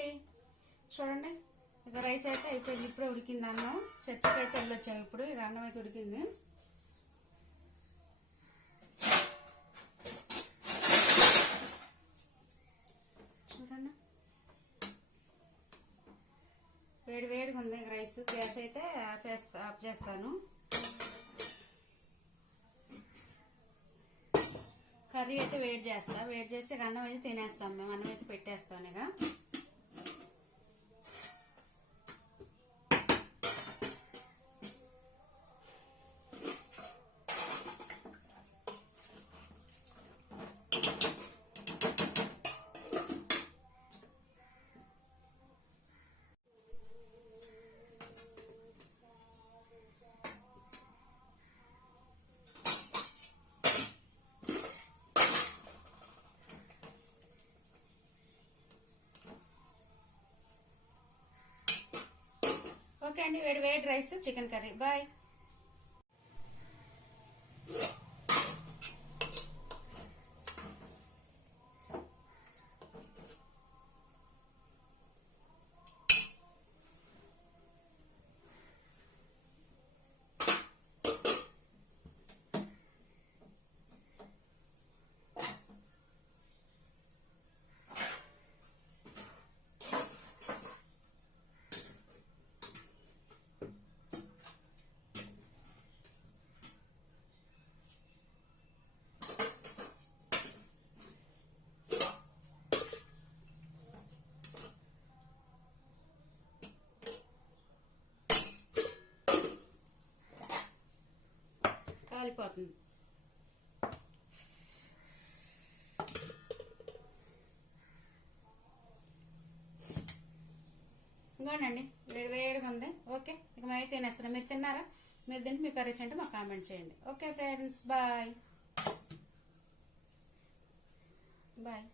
అండి చూడండి. ఇక రైస్ అయితే అయిపోయింది. ఇప్పుడే ఉడికింది అన్నం చర్చకి అయితే వెళ్ళొచ్చాము ఇప్పుడు. ఇక అన్నం అయితే ఉడికింది. చూడండి. వేడి వేడిగా ఉంది రైస్. గ్యాస్ అయితే ఆపేస్తా ఆఫ్ చేస్తాను. కర్రీ అయితే వేడి చేస్తా. వేడి చేసి అన్నం అయితే తినేస్తాం. మేము అన్నం అయితే ఓకే అండి వేడి వేడి రైస్ చికెన్ కర్రీ. బాయ్. కాలిపోతుంది ఇంకోనండి వేడి వేడిగా ఉంది. ఓకే ఇక మేము తినేస్తున్నాం. మీరు తిన్నారా? మీరు తింటే మీకు కర్రీస్ అంటే మాకు కామెంట్ చేయండి. Okay friends bye. బాయ్.